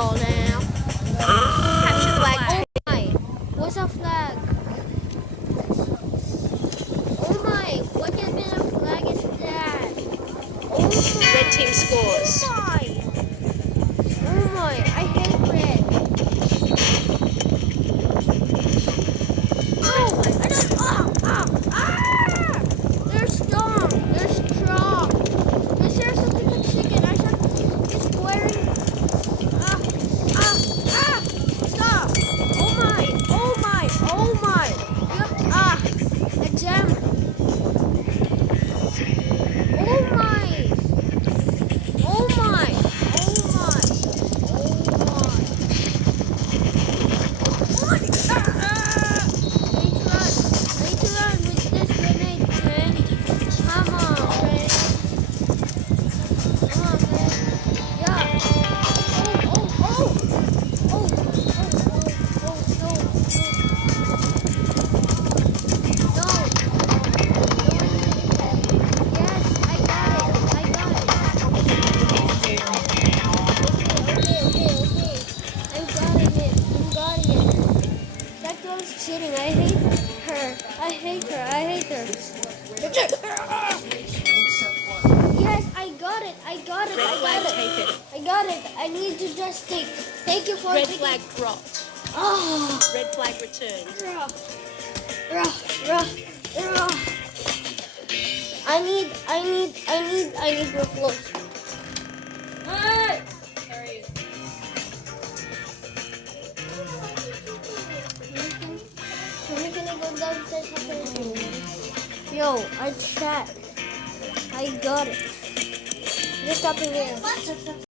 paintball now. Capture the flag. Oh my! What's a flag? Oh my! What kind of flag is that? Oh my! Red team scores. Oh my! Oh my! I hate red. Oh! I don't. They're strong. They're strong. This is something like chicken. I said it's wearing. Ah! Ah! Stop! Oh my! Oh my! Oh my! A gem. Oh my! Oh my! Oh my! Oh my! I need to run with this grenade, friend. Come on, friend. Come on, friend. Yeah. Oh. Oh, no. No. Yes, I got it. Okay. I'm got it. That girl's cheating. I hate her. Yes, I got it. Red flag taken. I got it. I need to just take. Thank you for Red taking. flag dropped. Oh. Red flag returned. I need more clothes. Can I go downstairs? Yo, I checked. I got it. Just up in there.